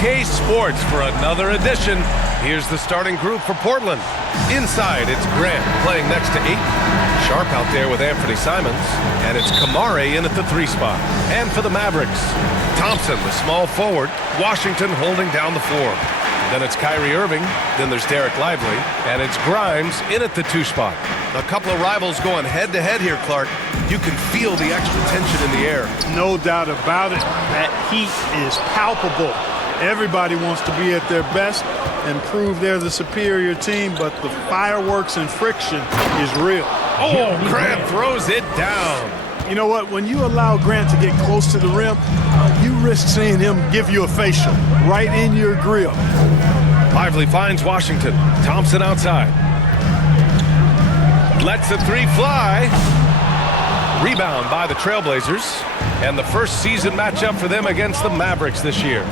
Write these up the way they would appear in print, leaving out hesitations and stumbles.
OK Sports for another edition. Here's the starting group for Portland. Inside, it's Grant playing next to Ayton. Sharp out there with Anthony Simons. And it's Kamare in at the 3 spot. And for the Mavericks, Thompson, the small forward. Washington holding down the 4. Then it's Kyrie Irving. Then there's Derek Lively. And it's Grimes in at the 2 spot. A couple of rivals going head-to-head here, Clark. You can feel the extra tension in the air. No doubt about it. That heat is palpable. Everybody wants to be at their best and prove they're the superior team, but the fireworks and friction is real. Oh, Grant throws it down. You know what? When you allow Grant to get close to the rim, you risk seeing him give you a facial right in your grill. Lively finds Washington. Thompson outside. Lets the 3 fly. Rebound by the Trailblazers. And the first season matchup for them against the Mavericks this year.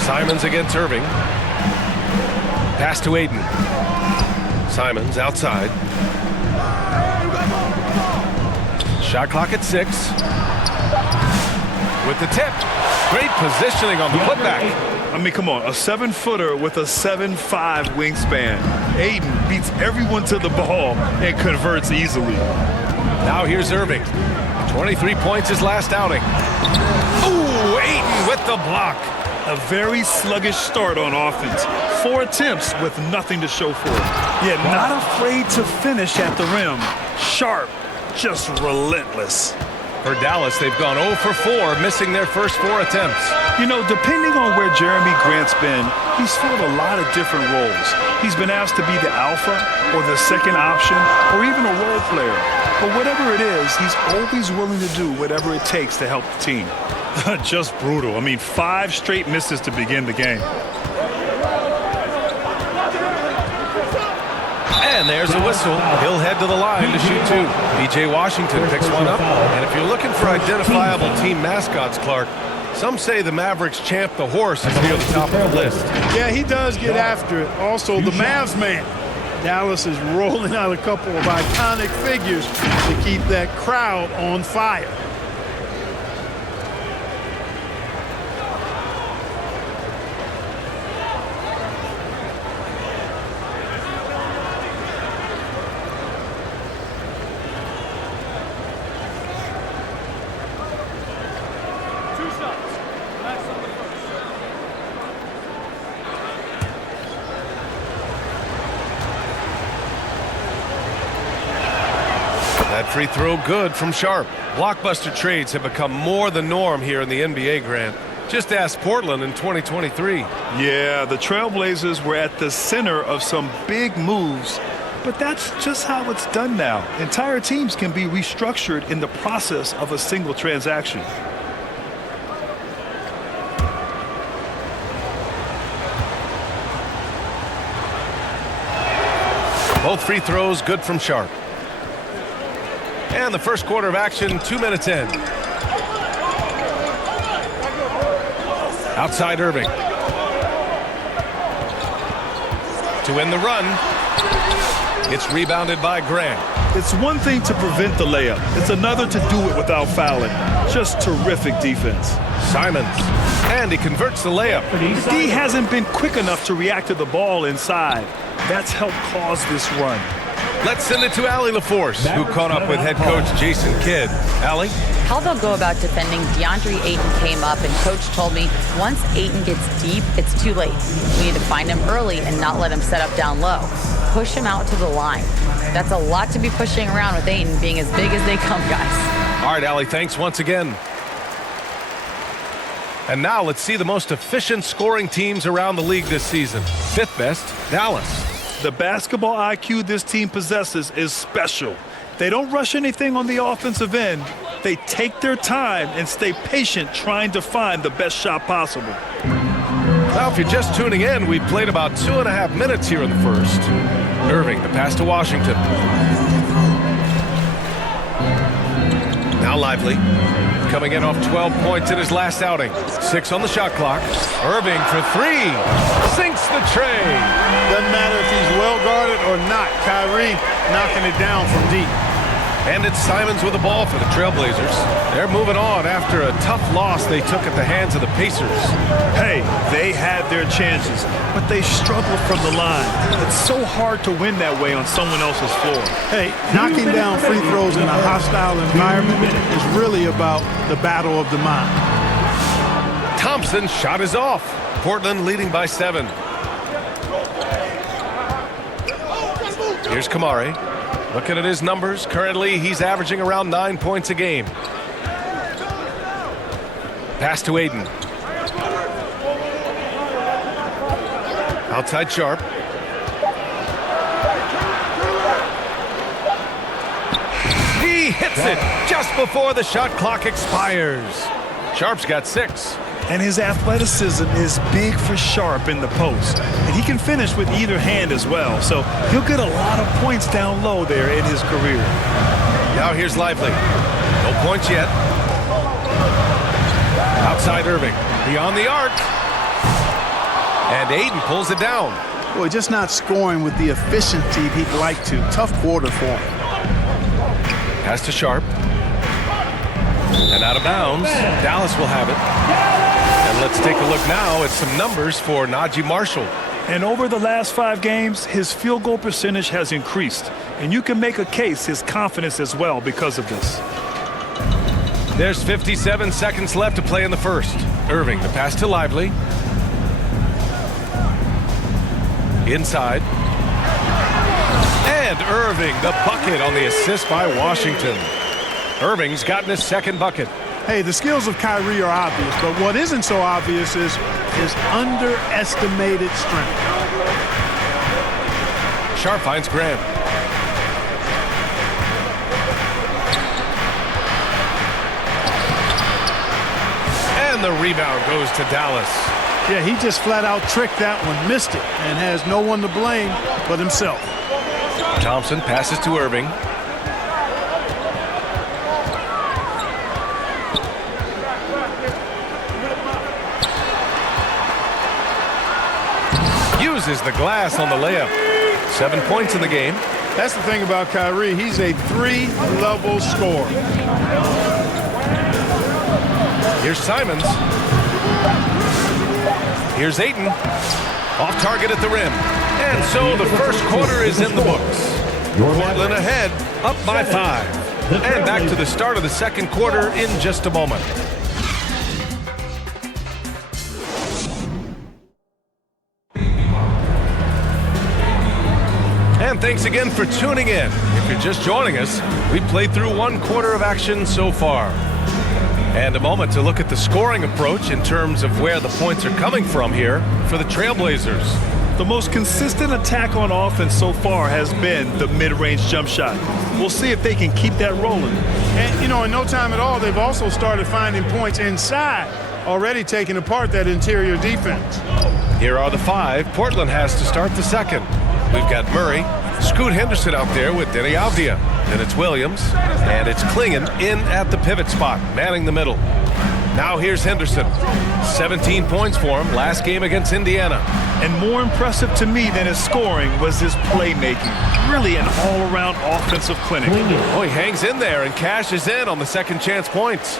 Simons against Irving. Pass to Ayton. Simons outside. Shot clock at 6. With the tip. Great positioning on the putback. I mean, come on, a 7-footer with a 7'5" wingspan. Ayton beats everyone to the ball and converts easily. Now here's Irving. 23 points his last outing. Ooh, Ayton with the block. A very sluggish start on offense. 4 attempts with nothing to show for it. Yet not afraid to finish at the rim. Sharp, just relentless. For Dallas, they've gone 0 for 4, missing their first 4 attempts. You know, depending on where Jeremy Grant's been, he's filled a lot of different roles. He's been asked to be the alpha or the second option or even a role player. But whatever it is, he's always willing to do whatever it takes to help the team. Just brutal. I mean, 5 straight misses to begin the game. And there's a whistle. He'll head to the line to shoot 2. P.J. Washington picks one up. And if you're looking for identifiable team mascots, Clark, some say the Mavericks champ, the horse, is near the top of the list. Yeah, he does get after it. Also, the Mavs man. Dallas is rolling out a couple of iconic figures to keep that crowd on fire. That free throw good from Sharp. Blockbuster trades have become more the norm here in the NBA, Grant. Just ask Portland in 2023. Yeah, the Trailblazers were at the center of some big moves, but that's just how it's done now. Entire teams can be restructured in the process of a single transaction. Both free throws good from Sharp. And the first quarter of action, 2 minutes in. Outside Irving. To win the run. It's rebounded by Grant. It's one thing to prevent the layup. It's another to do it without fouling. Just terrific defense. Simons. And he converts the layup. The D hasn't been quick enough to react to the ball inside. That's helped cause this run. Let's send it to Allie LaForce, who caught up with head coach Jason Kidd. Allie? How they'll go about defending DeAndre Ayton came up, and coach told me once Ayton gets deep, it's too late. We need to find him early and not let him set up down low. Push him out to the line. That's a lot to be pushing around with Ayton being as big as they come, guys. All right, Allie, thanks once again. And now let's see the most efficient scoring teams around the league this season. 5th best, Dallas. The basketball IQ this team possesses is special. They don't rush anything on the offensive end. They take their time and stay patient trying to find the best shot possible. Now, if you're just tuning in, we've played about 2.5 minutes here in the first. Irving, the pass to Washington. Now Lively. Coming in off 12 points in his last outing. 6 on the shot clock. Irving for 3. Sinks the tray. Doesn't matter if he's well guarded or not. Kyrie knocking it down from deep. And it's Simons with the ball for the Trailblazers. They're moving on after a tough loss they took at the hands of the Pacers. Hey, they had their chances, but they struggled from the line. It's so hard to win that way on someone else's floor. Hey, knocking down free throws in a hostile environment is really about the battle of the mind. Thompson's shot is off. Portland leading by 7. Here's Kamari. Looking at his numbers, currently he's averaging around 9 points a game. Pass to Aiden. Outside Sharp. He hits it just before the shot clock expires. Sharp's got 6. And his athleticism is big for Sharp in the post. And he can finish with either hand as well. So he'll get a lot of points down low there in his career. Now here's Lively. No points yet. Outside Irving. Beyond the arc. And Aiden pulls it down. Boy, just not scoring with the efficiency he'd like to. Tough quarter for him. Pass to Sharp. And out of bounds. Dallas will have it. And let's take a look now at some numbers for Najee Marshall. And over the last 5 games, his field goal percentage has increased. And you can make a case his confidence as well because of this. There's 57 seconds left to play in the first. Irving, the pass to Lively. Inside. And Irving, the bucket on the assist by Washington. Irving's gotten his second bucket. Hey, the skills of Kyrie are obvious, but what isn't so obvious is his underestimated strength. Sharp finds Graham. And the rebound goes to Dallas. Yeah, he just flat out tricked that one, missed it, and has no one to blame but himself. Thompson passes to Irving. Uses the glass on the layup. 7 points in the game. That's the thing about Kyrie. He's a 3-level scorer. Here's Simons. Here's Ayton. Off target at the rim. And so the first quarter is in the books. Portland ahead, up by 5. And back to the start of the second quarter in just a moment. And thanks again for tuning in. If you're just joining us, we played through 1 quarter of action so far. And a moment to look at the scoring approach in terms of where the points are coming from here for the Trailblazers. The most consistent attack on offense so far has been the mid-range jump shot. We'll see if they can keep that rolling. And, you know, in no time at all, they've also started finding points inside, already taking apart that interior defense. Here are the 5 Portland has to start the second. We've got Murray, Scoot Henderson out there with Denny Avdia. Then it's Williams, and it's Klingon in at the pivot spot, manning the middle. Now here's Henderson. 17 points for him last game against Indiana. And more impressive to me than his scoring was his playmaking. Really an all-around offensive clinic. Oh, he hangs in there and cashes in on the second chance points.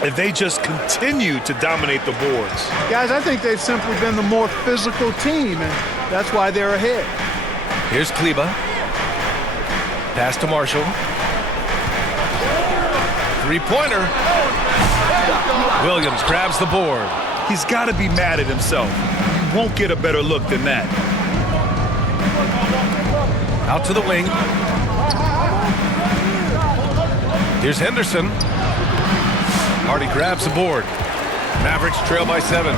And they just continue to dominate the boards. Guys, I think they've simply been the more physical team, and that's why they're ahead. Here's Kleba. Pass to Marshall. 3-pointer. Williams grabs the board. He's got to be mad at himself. He won't get a better look than that. Out to the wing. Here's Henderson. Hardy grabs the board. Mavericks trail by 7.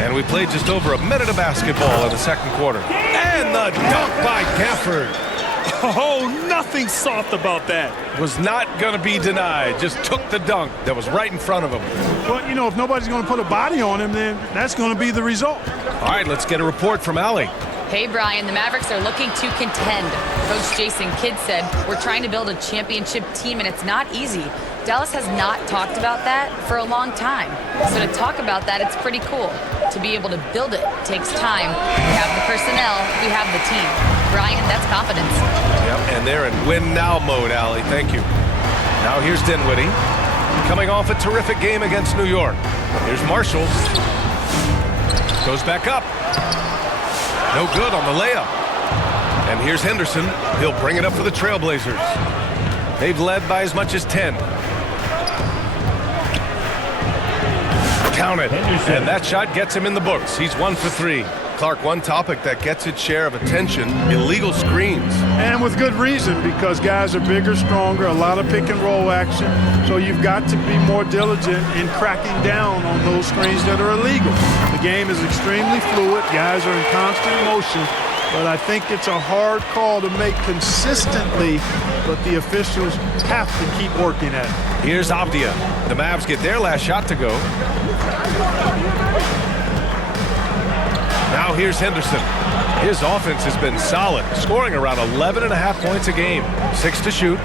And we played just over a minute of basketball in the second quarter. And the dunk by Gafford. Oh, nothing soft about that. Was not going to be denied. Just took the dunk that was right in front of him. Well, you know, if nobody's going to put a body on him, then that's going to be the result. All right, let's get a report from Allie. Hey, Brian, the Mavericks are looking to contend. Coach Jason Kidd said, we're trying to build a championship team, and it's not easy. Dallas has not talked about that for a long time. So to talk about that, it's pretty cool. To be able to build it takes time. We have the personnel, we have the team. Brian, that's confidence. Yep, and they're in win now mode, Allie. Thank you. Now here's Dinwiddie, coming off a terrific game against New York. Here's Marshall. Goes back up. No good on the layup. And here's Henderson. He'll bring it up for the Trailblazers. They've led by as much as 10. Count it. And that shot gets him in the books. He's 1 for 3. Clark, one topic that gets its share of attention, illegal screens. And with good reason, because guys are bigger, stronger, a lot of pick and roll action. So you've got to be more diligent in cracking down on those screens that are illegal. The game is extremely fluid. Guys are in constant motion. But I think it's a hard call to make consistently, but the officials have to keep working at it. Here's Avdia. The Mavs get their last shot to go. Now here's Henderson. His offense has been solid, scoring around 11.5 points a game. 6 to shoot.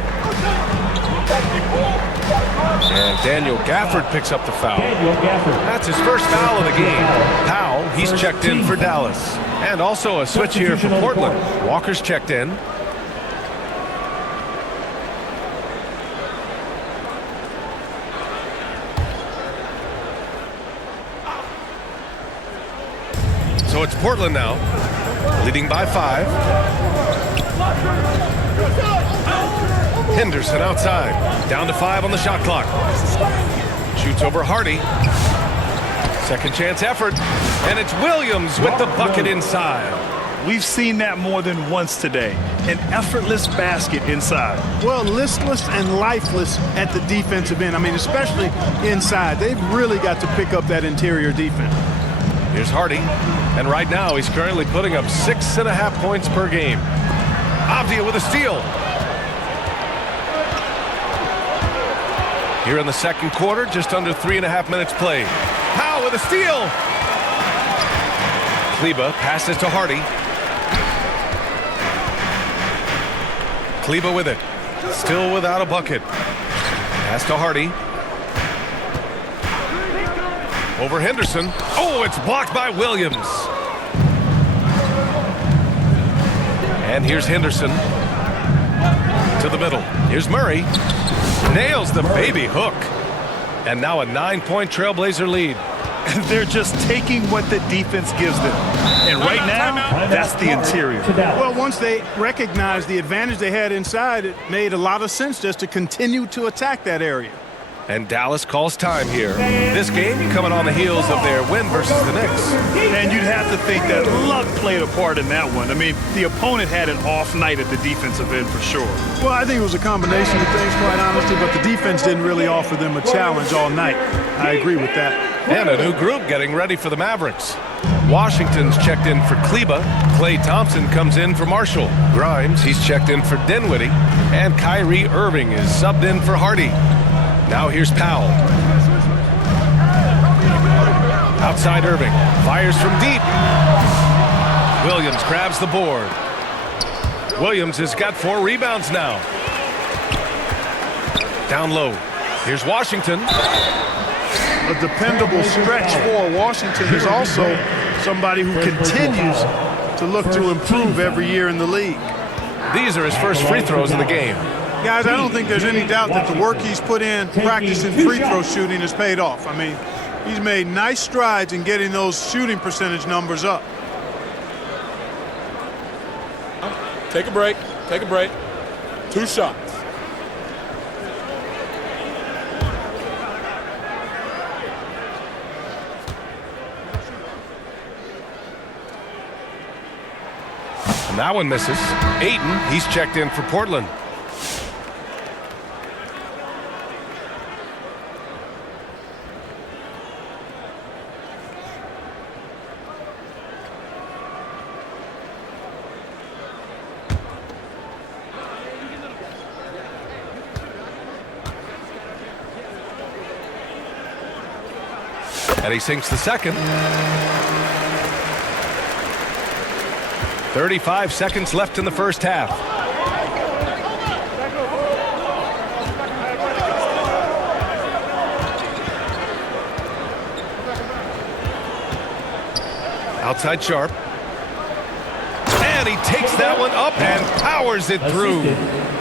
And Daniel Gafford picks up the foul. That's his first foul of the game. Powell, he's checked in for Dallas. And also a switch here for Portland. Walker's checked in. So it's Portland now, leading by 5. Henderson outside, down to 5 on the shot clock. Shoots over Hardy. Second chance effort, and it's Williams with the bucket inside. We've seen that more than once today. An effortless basket inside. Well, listless and lifeless at the defensive end. I mean, especially inside. They've really got to pick up that interior defense. Here's Hardy, and right now he's currently putting up 6.5 points per game. Avdia with a steal. Here in the second quarter, just under 3.5 minutes played. Powell with a steal. Kleba passes to Hardy. Kleba with it. Still without a bucket. Pass to Hardy. Over Henderson. Oh, it's blocked by Williams. And here's Henderson. To the middle. Here's Murray. Nails the baby hook. And now a 9-point Trailblazer lead. They're just taking what the defense gives them. And right now, that's the interior. Well, once they recognized the advantage they had inside, it made a lot of sense just to continue to attack that area. And Dallas calls time here. This game coming on the heels of their win versus the Knicks. And you'd have to think that luck played a part in that one. I mean, the opponent had an off night at the defensive end for sure. Well, I think it was a combination of things, quite honestly, but the defense didn't really offer them a challenge all night. I agree with that. And a new group getting ready for the Mavericks. Washington's checked in for Kleba. Klay Thompson comes in for Marshall. Grimes, he's checked in for Dinwiddie. And Kyrie Irving is subbed in for Hardy. Now here's Powell. Outside Irving. Fires from deep. Williams grabs the board. Williams has got 4 rebounds now. Down low. Here's Washington. A dependable stretch for Washington is also somebody who continues to look to improve every year in the league. These are his first free throws of the game. Guys, I don't think there's any doubt that the work he's put in practicing free throw shooting has paid off. I mean, he's made nice strides in getting those shooting percentage numbers up. Take a break. Take a break. 2 shots. And that one misses. Ayton, he's checked in for Portland. And he sinks the second. 35 seconds left in the first half. Outside Sharp. And he takes that one up and powers it through.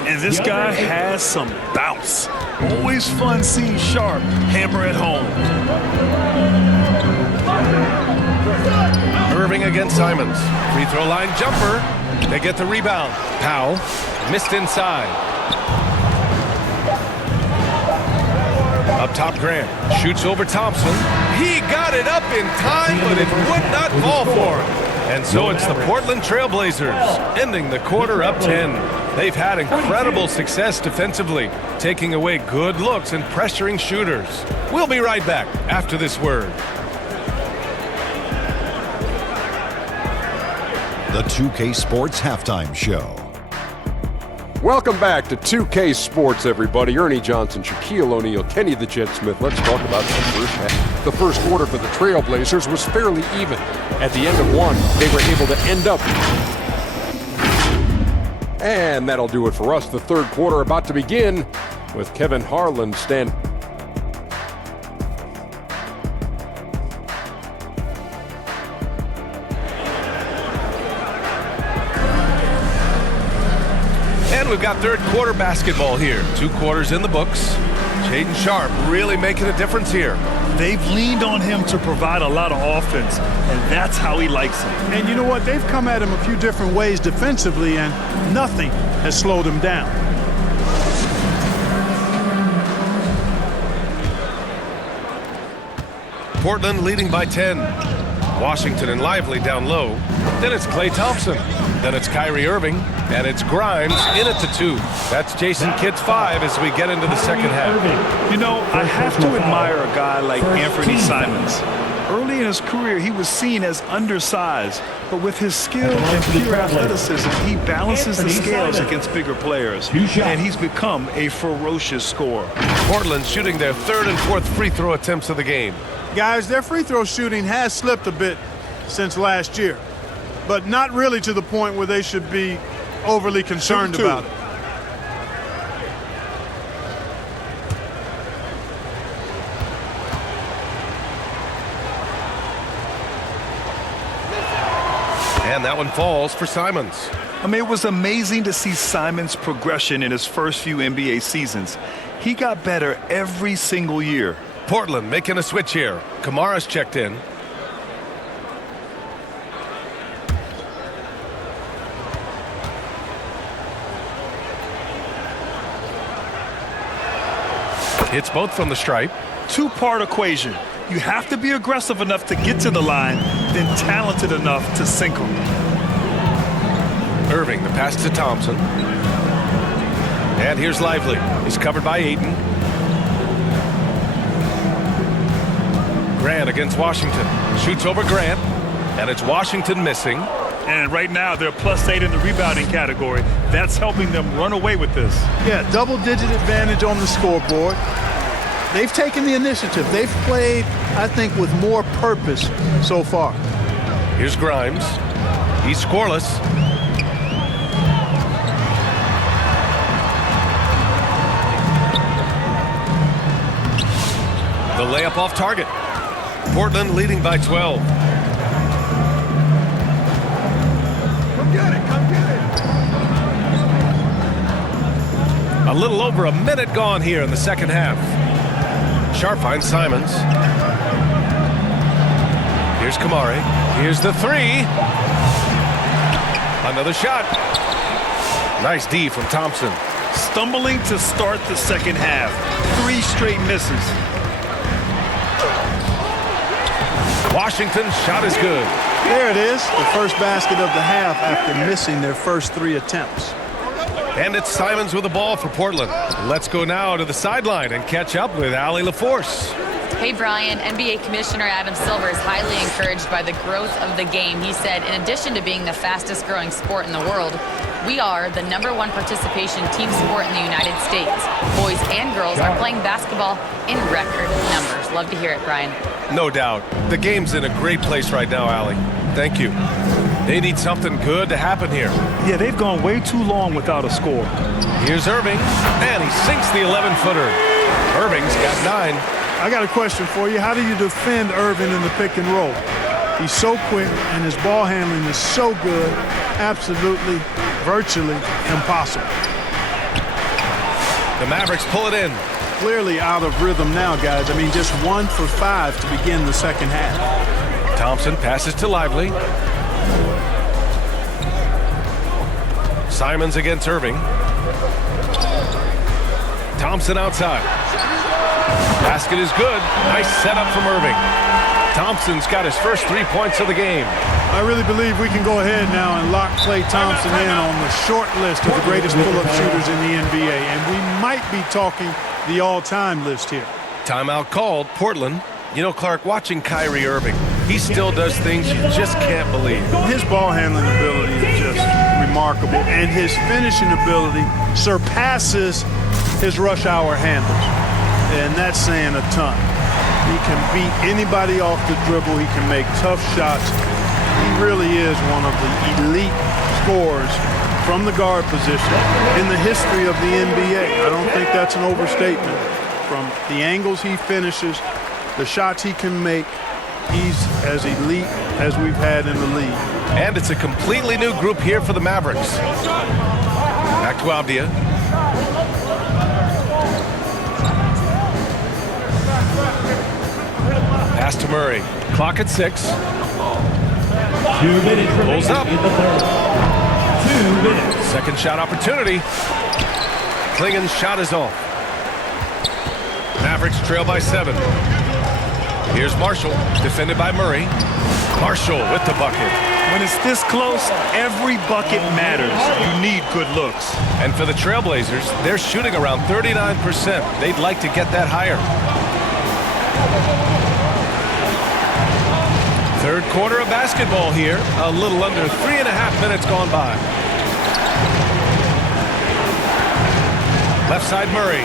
And this guy has some bounce. Always fun seeing Sharp hammer at home. Irving against Simons. Free throw line jumper. They get the rebound. Powell missed inside. Up top, Grant shoots over Thompson. He got it up in time, but it would not fall for him. And so it's the Portland Trailblazers ending the quarter up 10. They've had incredible success defensively, taking away good looks and pressuring shooters. We'll be right back after this word. The 2K Sports Halftime Show. Welcome back to 2K Sports, everybody. Ernie Johnson, Shaquille O'Neal, Kenny the Jet Smith. Let's talk about the first half. The first quarter for the Trailblazers was fairly even. At the end of one, they were able to end up. And that'll do it for us. The third quarter about to begin with Kevin Harlan standing. And we've got third quarter basketball here. 2 quarters in the books. Shaedon Sharp really making a difference here. They've leaned on him to provide a lot of offense, and that's how he likes it. And you know what? They've come at him a few different ways defensively, and nothing has slowed him down. Portland leading by 10. Washington and Lively down low. Then it's Klay Thompson. Then it's Kyrie Irving. And it's Grimes in at the 2. That's Jason Kidd's 5 as we get into the second half. You know, I have to admire a guy like Anthony Simons. Early in his career, he was seen as undersized, but with his skill and pure athleticism, he balances the scales against bigger players, and he's become a ferocious scorer. Portland shooting their third and fourth free throw attempts of the game. Guys, their free throw shooting has slipped a bit since last year, but not really to the point where they should be overly concerned about it. And that one falls for Simons. I mean, it was amazing to see Simons' progression in his first few NBA seasons. He got better every single year. Portland making a switch here. Kamara's checked in. Hits both from the stripe. Two-part equation. You have to be aggressive enough to get to the line, then talented enough to sink them. Irving, the pass to Thompson. And here's Lively. He's covered by Ayton. Grant against Washington. Shoots over Grant. And it's Washington missing. And right now, they're +8 in the rebounding category. That's helping them run away with this. Yeah, double-digit advantage on the scoreboard. They've taken the initiative. They've played, I think, with more purpose so far. Here's Grimes. He's scoreless. The layup off target. Portland leading by 12. Come get it, come get it. A little over a minute gone here in the second half. Sharp finds Simons. Here's Kamari. Here's the 3. Another shot. Nice D from Thompson. Stumbling to start the second half. 3 straight misses. Washington's shot is good. There it is, the first basket of the half after missing their first 3 attempts. And it's Simons with the ball for Portland. Let's go now to the sideline and catch up with Allie LaForce. Hey, Brian, NBA Commissioner Adam Silver is highly encouraged by the growth of the game. He said, in addition to being the fastest growing sport in the world, we are the #1 participation team sport in the United States. Boys and girls are playing basketball in record numbers. Love to hear it, Brian. No doubt. The game's in a great place right now, Allie. Thank you. They need something good to happen here. Yeah, they've gone way too long without a score. Here's Irving, and he sinks the 11-footer. Irving's got 9. I got a question for you. How do you defend Irving in the pick and roll? He's so quick, and his ball handling is so good. absolutely, virtually impossible. The Mavericks pull it in. Clearly out of rhythm now, guys. I mean, just 1 for 5 to begin the second half. Thompson passes to Lively. Simons against Irving. Thompson outside. Basket is good. Nice setup from Irving. Thompson's got his first 3 points of the game. I really believe we can go ahead now and lock Klay Thompson in on the short list of the greatest pull-up shooters in the NBA, and we might be talking the all-time list here. Timeout called. Portland. You know, Clark, watching Kyrie Irving, he still does things you just can't believe. His ball handling ability is just remarkable, and his finishing ability surpasses his rush hour handles, and that's saying a ton. He can beat anybody off the dribble. He can make tough shots. He really is one of the elite scorers from the guard position in the history of the NBA. I don't think that's an overstatement. From the angles he finishes, the shots he can make, he's as elite as we've had in the league. And it's a completely new group here for the Mavericks. Back to Avdia. Pass to Murray. Clock at 6. 2 minutes remaining Pulls up. in the third. 2 minutes. Second shot opportunity. Klingen's shot is off. Mavericks trail by 7. Here's Marshall, defended by Murray. Marshall with the bucket. When it's this close, every bucket matters. You need good looks. And for the Trailblazers, they're shooting around 39%. They'd like to get that higher. Third quarter of basketball here. A little under 3.5 minutes gone by. Left side Murray.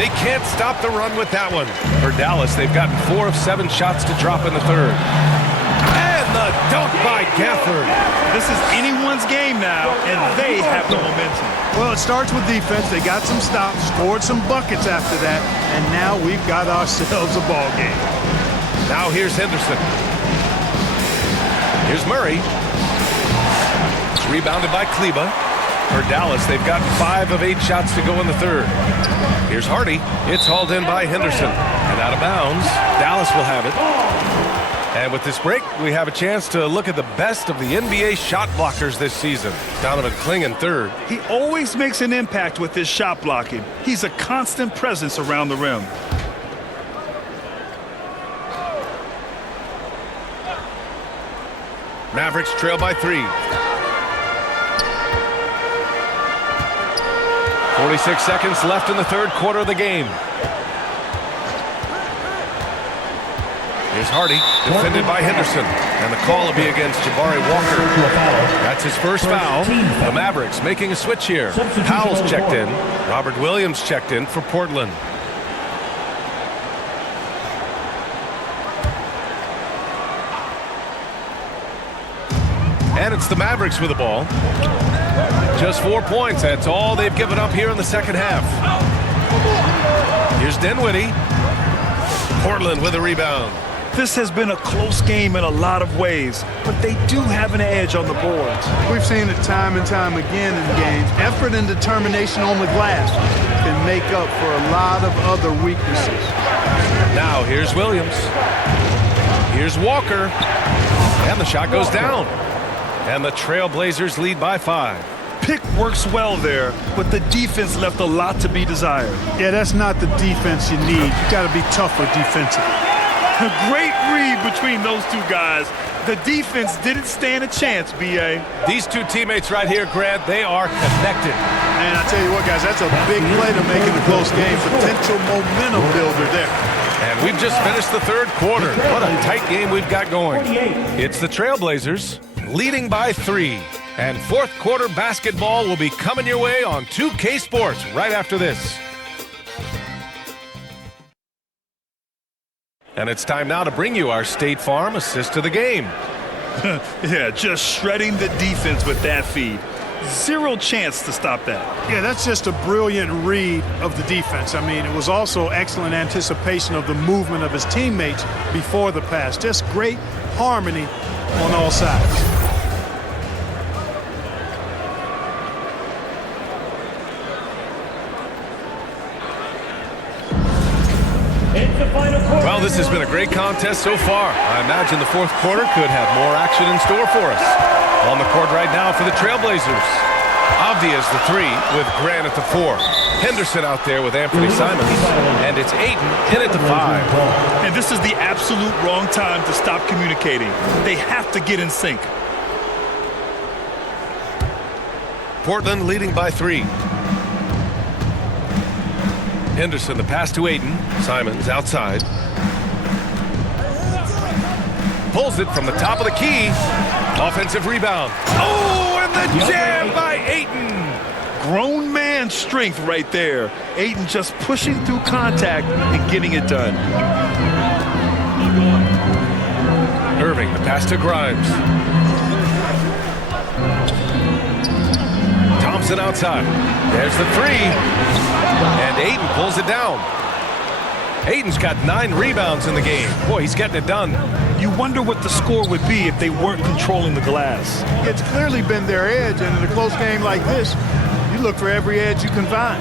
They can't stop the run with that one. For Dallas, they've gotten 4 of 7 shots to drop in the third. And the dunk by Gafford. This is anyone's game now, and they have the momentum. Well, it starts with defense. They got some stops, scored some buckets after that, and now we've got ourselves a ball game. Now here's Henderson. Here's Murray. It's rebounded by Kleba. For Dallas, they've got 5 of 8 shots to go in the third. Here's Hardy. It's hauled in by Henderson. And out of bounds, Dallas will have it. And with this break, we have a chance to look at the best of the NBA shot blockers this season. Donovan Klingen third. He always makes an impact with his shot blocking. He's a constant presence around the rim. Mavericks trail by 3. 46 seconds left in the third quarter of the game. Here's Hardy, defended by Henderson. And the call will be against Jabari Walker. That's his first foul. The Mavericks making a switch here. Powell's checked in. Robert Williams checked in for Portland. And it's the Mavericks with the ball. Just 4 points. That's all they've given up here in the second half. Here's Dinwiddie. Portland with a rebound. This has been a close game in a lot of ways, but they do have an edge on the boards. We've seen it time and time again in games. Effort and determination on the glass can make up for a lot of other weaknesses. Now here's Williams. Here's Walker. And the shot goes down. And the Trailblazers lead by 5. Pick works well there, but the defense left a lot to be desired. Yeah, that's not the defense you need. You got to be tougher defensively. A great read between those two guys. The defense didn't stand a chance, B.A. These two teammates right here, Grant, they are connected. And I tell you what, guys, that's a big play to make it a close game. Potential momentum builder there. And we've just finished the third quarter. What a tight game we've got going. It's the Trailblazers leading by 3. And fourth quarter basketball will be coming your way on 2K Sports right after this. And it's time now to bring you our State Farm assist to the game. Yeah, just shredding the defense with that feed. Zero chance to stop that. Yeah, that's just a brilliant read of the defense. I mean, it was also excellent anticipation of the movement of his teammates before the pass. Just great harmony on all sides. Well, this has been a great contest so far. I imagine the fourth quarter could have more action in store for us. On the court right now for the Trailblazers. Avdia's the 3 with Grant at the 4. Henderson out there with Anthony Simons. And it's Ayton in at the 5. And this is the absolute wrong time to stop communicating. They have to get in sync. Portland leading by 3. Henderson, the pass to Ayton. Simons outside. Pulls it from the top of the key. Offensive rebound. Oh, and the jam by Ayton. Grown man strength right there. Ayton just pushing through contact and getting it done. Irving, the pass to Grimes. Thompson outside. There's the 3. And Ayton pulls it down. Ayton's got 9 rebounds in the game. Boy, he's getting it done. You wonder what the score would be if they weren't controlling the glass. It's clearly been their edge, and in a close game like this, you look for every edge you can find.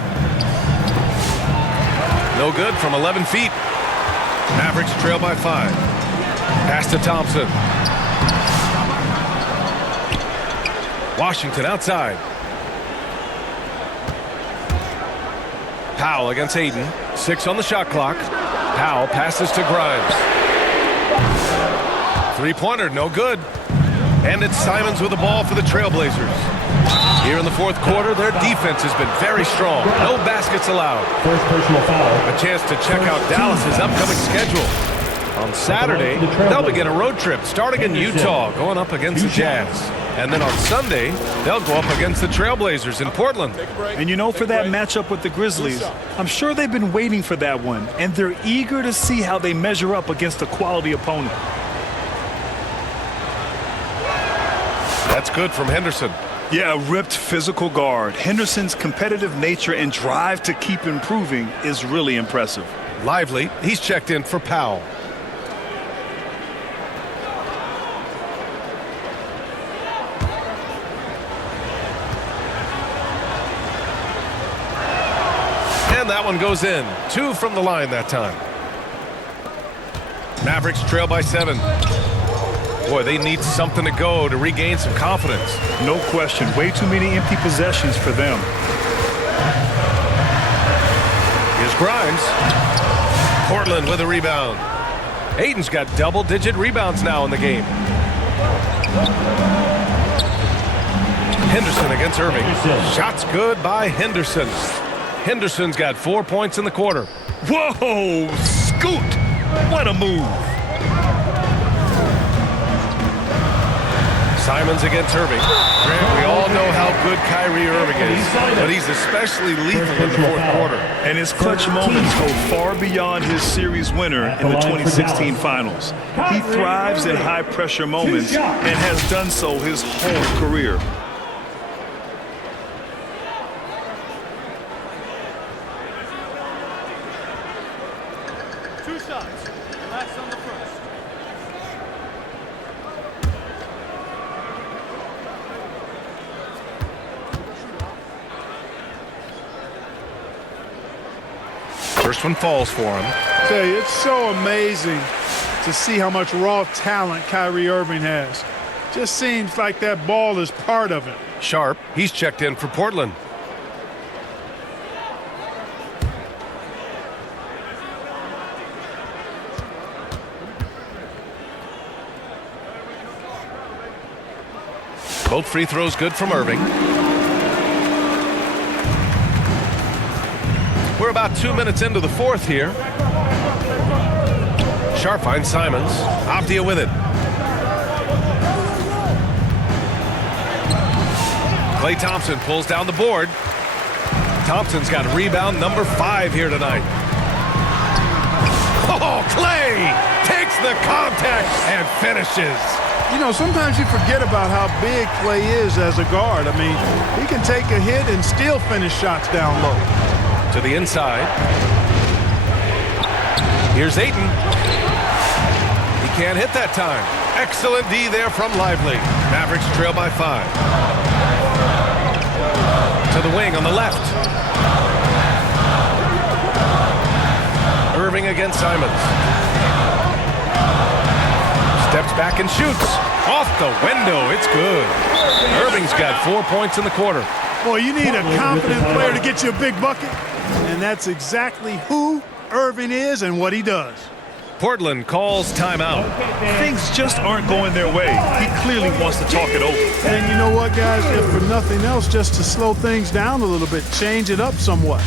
No good from 11 feet. Mavericks trail by 5. Pass to Thompson. Washington outside. Powell against Ayton. 6 on the shot clock. Powell passes to Grimes. Three-pointer, no good. And it's Simons with the ball for the Trailblazers. Here in the fourth quarter, their defense has been very strong. No baskets allowed. First personal foul. A chance to check out Dallas's upcoming schedule. On Saturday, they'll begin a road trip starting in Utah, going up against the Jazz. And then on Sunday, they'll go up against the Trailblazers in Portland. And you know, for that matchup with the Grizzlies, I'm sure they've been waiting for that one, and they're eager to see how they measure up against a quality opponent. That's good from Henderson. Yeah, a ripped physical guard. Henderson's competitive nature and drive to keep improving is really impressive. Lively, he's checked in for Powell. And that one goes in. 2 from the line that time. Mavericks trail by 7. Boy, they need something to go to regain some confidence. No question. Way too many empty possessions for them. Here's Grimes. Portland with a rebound. Ayton's got double-digit rebounds now in the game. Henderson against Irving. Shots good by Henderson. Henderson's got 4 points in the quarter. Whoa! Scoot! What a move! Simons against Irving. Grant, we all know how good Kyrie Irving is, but he's especially lethal in the fourth quarter. And his clutch moments go far beyond his series winner in the 2016 finals. He thrives in high-pressure moments and has done so his whole career. First one falls for him. I tell you, it's so amazing to see how much raw talent Kyrie Irving has. Just seems like that ball is part of it. Sharp, he's checked in for Portland. Both free throws good from Irving. We're about 2 minutes into the fourth here. Sharp finds Simons. Avdia with it. Klay Thompson pulls down the board. Thompson's got rebound number 5 here tonight. Oh, Klay takes the contact and finishes. You know, sometimes you forget about how big Klay is as a guard. I mean, he can take a hit and still finish shots down low. To the inside. Here's Ayton. He can't hit that time. Excellent D there from Lively. Mavericks trail by 5. To the wing on the left. Irving against Simons. Steps back and shoots. Off the window. It's good. Irving's got 4 points in the quarter. Boy, you need a confident player to get you a big bucket. And that's exactly who Irving is and what he does. Portland calls timeout. Things just aren't going their way. He clearly wants to talk it over. And you know what, guys? If for nothing else, just to slow things down a little bit, change it up somewhat.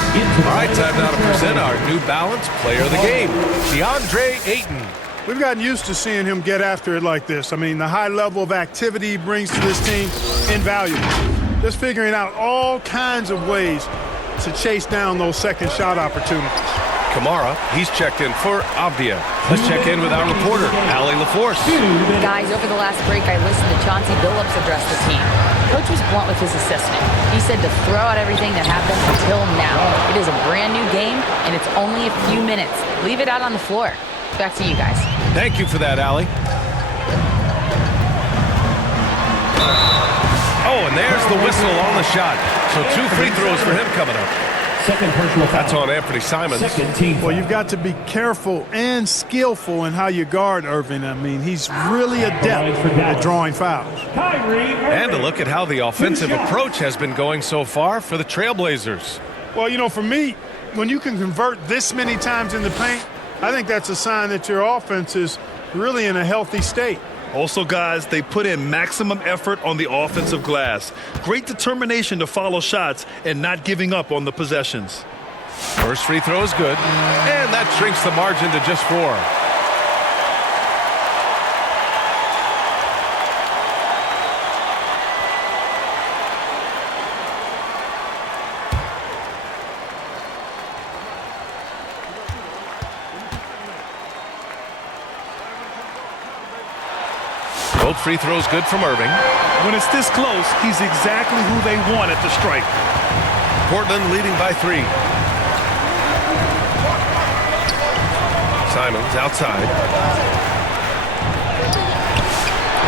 All right, time now to present our New Balance Player of the Game, DeAndre Ayton. We've gotten used to seeing him get after it like this. I mean, the high level of activity he brings to this team, invaluable. Just figuring out all kinds of ways to chase down those second shot opportunities. Kamara, he's checked in for Avdia. Let's check in with our reporter, Allie LaForce. Guys, over the last break, I listened to Chauncey Billups address the team. Coach was blunt with his assistant. He said to throw out everything that happened until now. It is a brand new game, and it's only a few minutes. Leave it out on the floor. Back to you guys. Thank you for that, Allie. Oh, and there's the whistle on the shot. So 2 free throws for him coming up. Second personal foul. That's on Anthony Simons. Second team. Well, you've got to be careful and skillful in how you guard Irving. I mean, he's really adept at drawing fouls. And a look at how the offensive approach has been going so far for the Trailblazers. Well, you know, for me, when you can convert this many times in the paint, I think that's a sign that your offense is really in a healthy state. Also, guys, they put in maximum effort on the offensive glass. Great determination to follow shots and not giving up on the possessions. First free throw is good, and that shrinks the margin to just 4. Both free throws good from Irving. When it's this close, he's exactly who they want at the stripe. Portland leading by 3. Simons outside.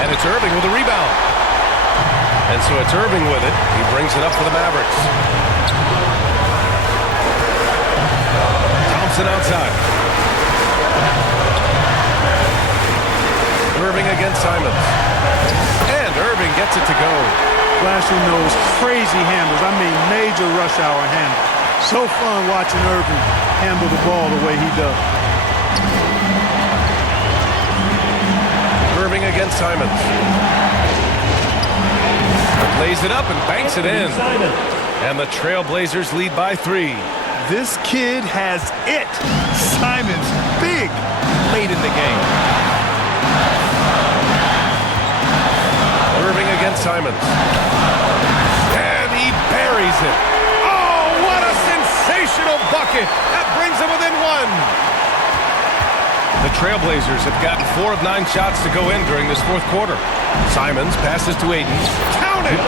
And it's Irving with a rebound. And so it's Irving with it. He brings it up for the Mavericks. Thompson outside. Irving against Simons. And Irving gets it to go. Flashing those crazy handles. I mean, major rush hour handles. So fun watching Irving handle the ball the way he does. Irving against Simons. Lays it up and banks it in. And the Trailblazers lead by 3. This kid has it. Simons, big, late in the game. Irving against Simons. And he buries it. Oh, what a sensational bucket. That brings him within 1. The Trailblazers have gotten 4 of 9 shots to go in during this 4th quarter. Simons passes to Ayton. Count it!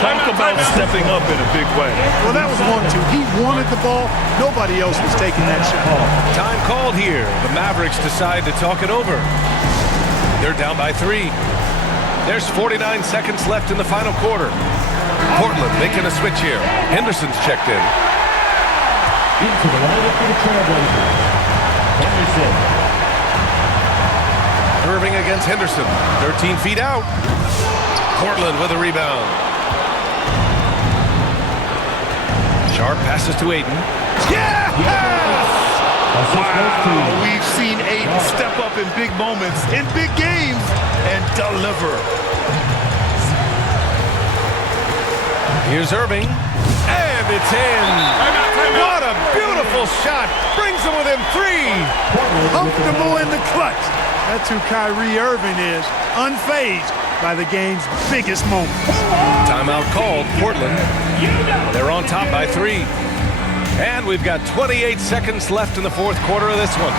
Talk about stepping up in a big way. Well, that was 1-2. He wanted the ball. Nobody else was taking that shot. Time called here. The Mavericks decide to talk it over. They're down by 3. There's 49 seconds left in the final quarter. Portland making a switch here. Henderson's checked in. Into the lineup for the Trailblazers. Henderson. Irving against Henderson. 13 feet out. Portland with a rebound. Sharp passes to Ayton. Yeah! Wow, we've seen Ayton step up in big moments, in big games, and deliver. Here's Irving. And it's in. What a beautiful shot. Brings him within 3. Comfortable in the clutch. That's who Kyrie Irving is. Unfazed by the game's biggest moment. Timeout called. Portland. They're on top by 3. And we've got 28 seconds left in the 4th quarter of this one.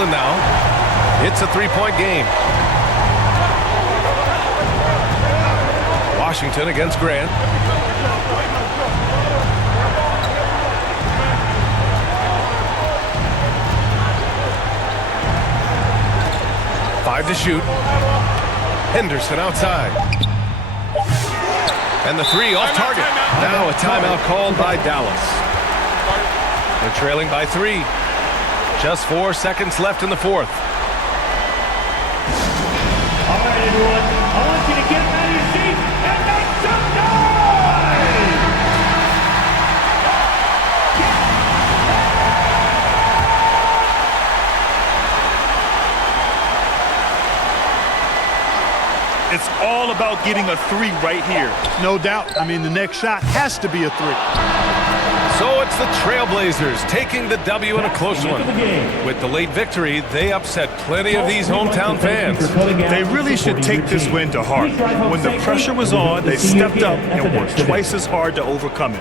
Portland now. It's a three-point game. Washington against Grant. Five to shoot. Henderson outside. And the three off target. Now a timeout called by Dallas. They're trailing by 3. Just 4 seconds left in the fourth. All right, everyone. I want you to get out of your seats and make some noise! It's all about getting a 3 right here. No doubt. I mean, the next shot has to be a 3. So it's the Trailblazers taking the W in a close one. With the late victory, they upset plenty of these hometown fans. They really should take this win to heart. When the pressure was on, they stepped up and worked twice as hard to overcome it.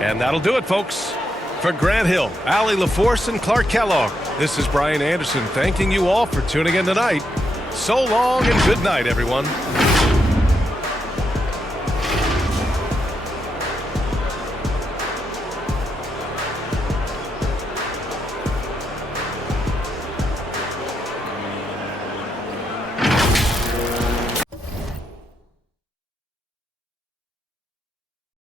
And that'll do it, folks. For Grant Hill, Allie LaForce, and Clark Kellogg, this is Brian Anderson thanking you all for tuning in tonight. So long and good night, everyone.